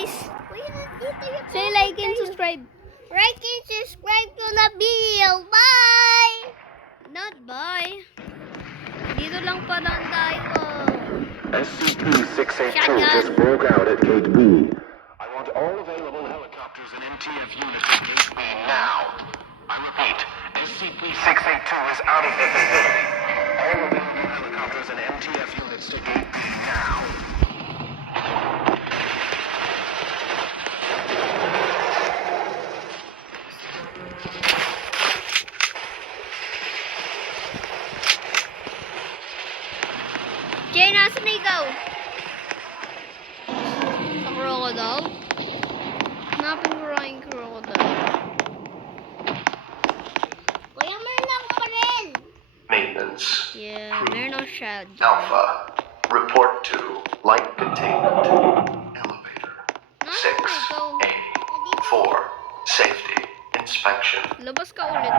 guys. Say like and subscribe. Like and subscribe to the video. Bye! Not bye. Dito lang pa lang tayo. SCP-682 just broke out at Gate B. I want all available helicopters and MTF units at Gate B now. I repeat, SCP-682 is out of the facility. All available helicopters and MTF units to Gate B now. Jay, nasan na ikaw? Sa crocodile? Hanapin ko lang yung crocodile. Kuya, meron ako rin. Maintenance. Yeah, meron ako siya. Alpha. Report to light containment. Elevator. Nasan na ikaw? 6A4. Safety. Inspection. Labas ka ulit.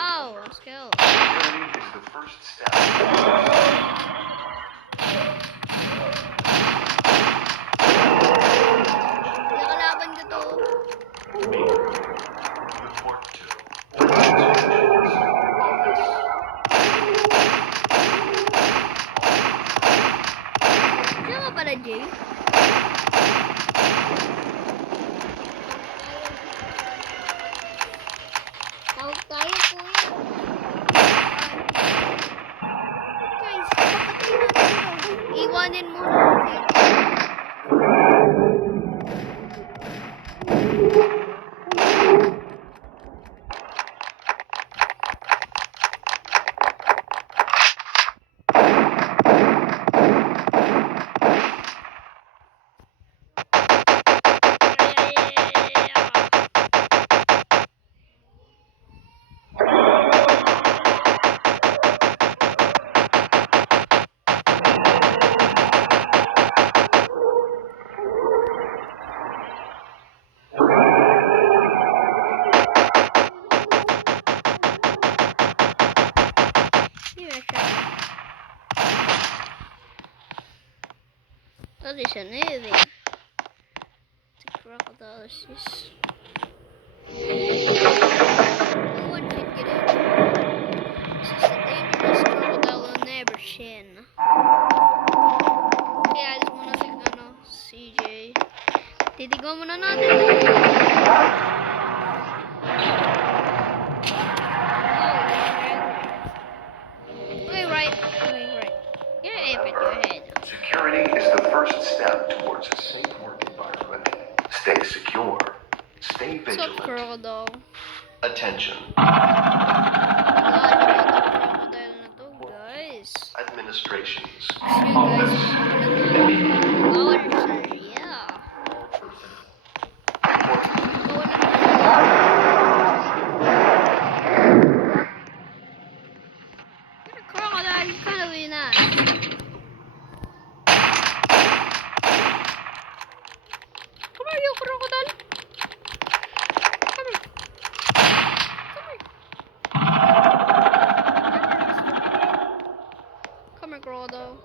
Oh, let's go. Security is the first step. Nakalaban ko to. Report to Operations Office. Siya nga pala, Jay. Tawag tayo, kuya. Guys, papatay natin ito. Iwanin mo na. That is a movie. The crocodile is just... No one can get in. This is the dangerous crocodile I've never seen. Kaya alis muna si, CJ. Titigaw muna natin. Okay, right. Yeah, if it your head. Security is the first step towards a safe work environment. Stay secure. Stay What's up, vigilant. crocodile? Attention. Wala na ba itong crocodile na to, guys? Administrations. Kasi guys, bawal siya, yeah. Bawal Get a crocodile, kind of in that. Come here, you crocodile. Come here. Come here, crocodile.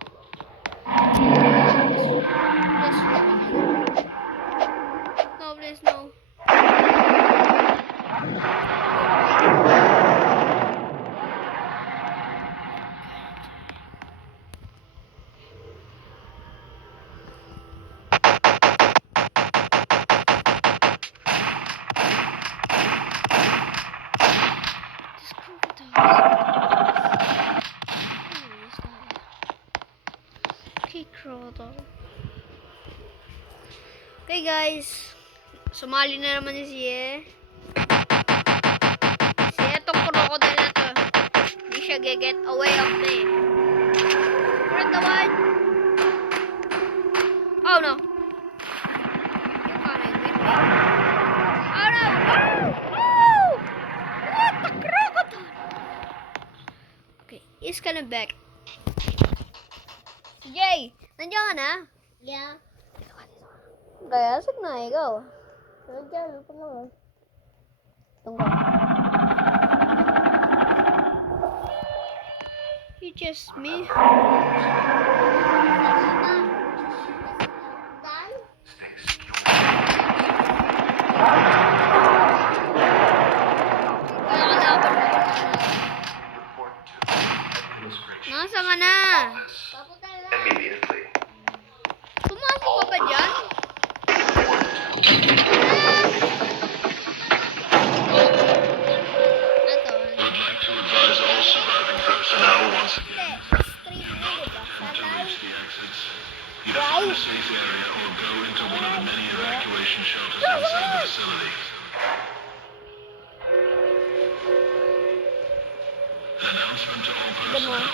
No, please, no. This crocodile. Okay, crocodile. Okay, guys. Sumali na naman si Sie. Si etong crocodile na to. Hindi siya get away of me. We're the one. Oh no. You're coming with me. Oh no. Oh! What the crocodile? Okay, he's coming back. Jay, nandiyan ka na? Yeah. Kaya, asik na ikaw. Nandiyan, ano pa naman? Tungkol. You just me. Done? Stay secure. Nakakalaban mo. Report to administration. Nasa ka na? Office Papunta na. immediately. Pumasok ka ba dyan? Ito. Would like to advise all surviving personnel once again Stream mo, diba? to Tatay? reach the exits. Either find a safe area or go into one of the many evacuation shelters inside the facility. An announcement to all personnel.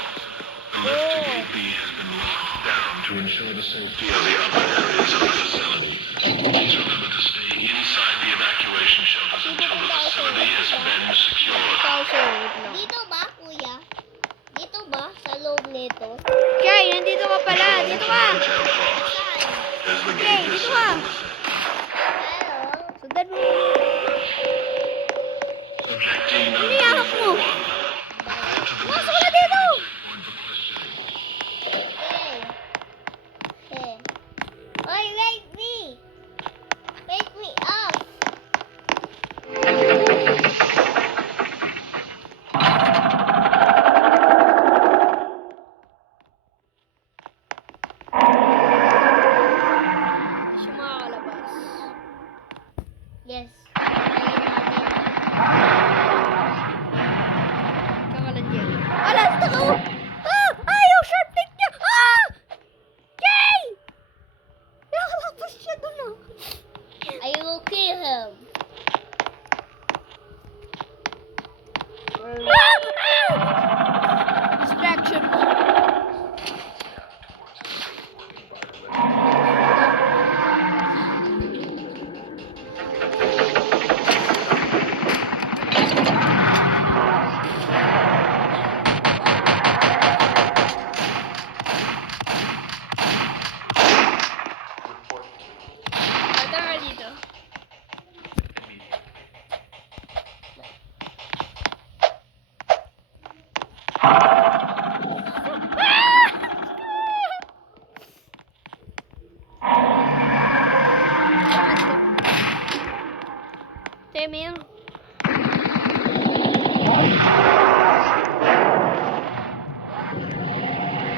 The lift to Gate B has been locked down to ensure the safety of the upper areas of the facility. Please remember to stay inside the evacuation shelters until the facility has been secured. Ikaw, sir. Wait lang. Dito ba, kuya? Dito ba? Sa loob nito? Jay, nandito ka pala. Dito ka. Hotel Fox. Saan? As the Jay, gate dito ka. Hello? Sundan mo. Subject D Ano yakap mo? 9341. Pumasok ka na dito. Okay. Okay. Oy, wait me! Wake me up! Hindi siya makakalabas. Yes. Tsaka lang, Jay. Ala, dito ka. Ah! Ayaw, sharp take niya. Ah! Jay! Nakalabas siya doon, ah. I will kill him. Ah! Ah! Distraction mo. Report to Punta ka dito. immediately. Temil.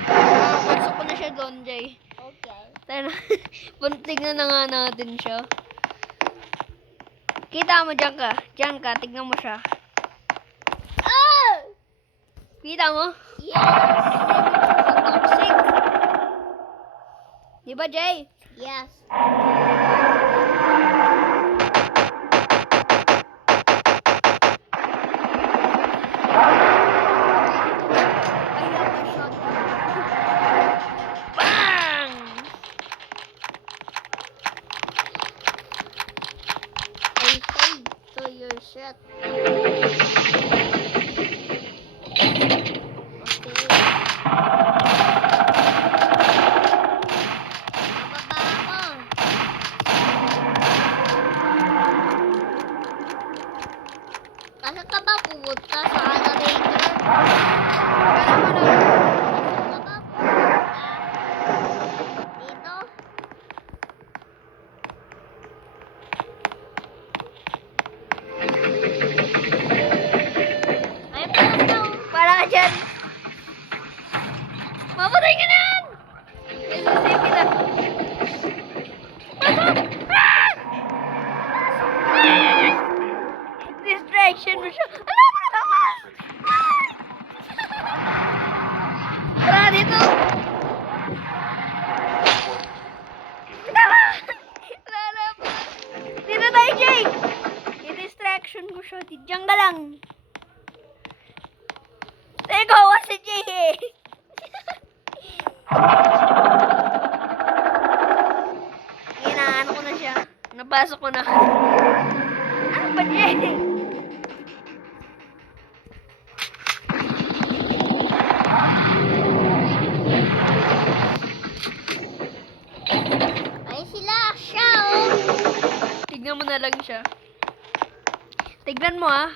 Pasok ko na siya doon, Jay. Okay. Tara, tignan na nga natin siya. Kita mo, dyan ka. Dyan ka, tignan mo siya. Oh! Kita mo? Yes! Toxic. Di ba, Jay? Yes. I have a shotgun. Bang! I paid to your shot. Okay. Bababa ako. Saan ka ba pumunta sa elevator? Kala mo na. Saan ka ba pumunta? Dito? Ay, pasok. Para ka dyan. Mamatay ka na yan! Ito, safety na. Pasok! Ah! Ah! Distraction mo siya. Alam mo na naman! Tara dito! Tara! Lalabas! Dito tayo, Jay! I-distraction mo siya. Diyan ka lang. Ikaw si Jay eh. Inaano ko na siya. Napasok ko na. Ano ba, Jay? Ay, sila siya, oh. Tignan mo na lang siya. Tignan mo, ah.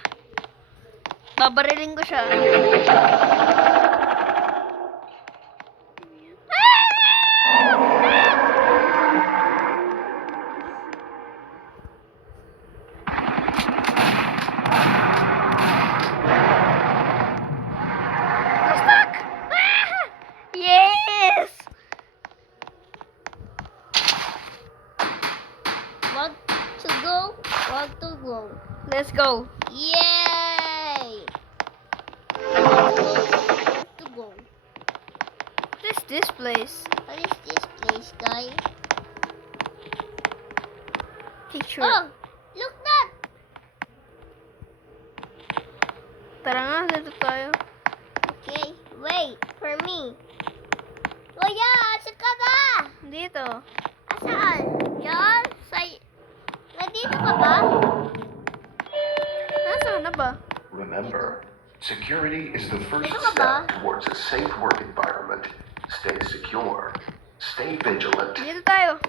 Babariling ko siya. go. Yay! To go. What is this place? What is this place, guys? Picture. Oh, look that! Tara nga, dito tayo. Okay, wait for me. Kuya, asa ka ba? Dito. Asaan? Yan? Nandito ka ba? Nasaan na ba? Remember, security is the first Ito ka ba? step towards a safe work environment. Stay secure. Stay vigilant. Dito tayo.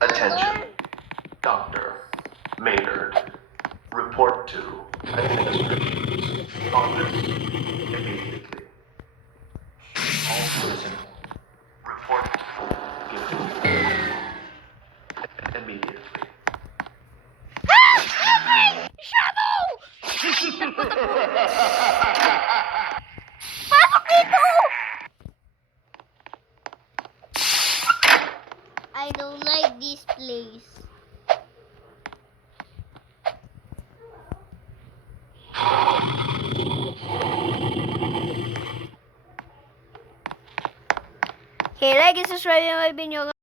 Attention. Doctor. Maynard. Report to administration's office immediately. All personnel. Report immediately. Pasok dito! I don't like this place. Okay, like and subscribe my video.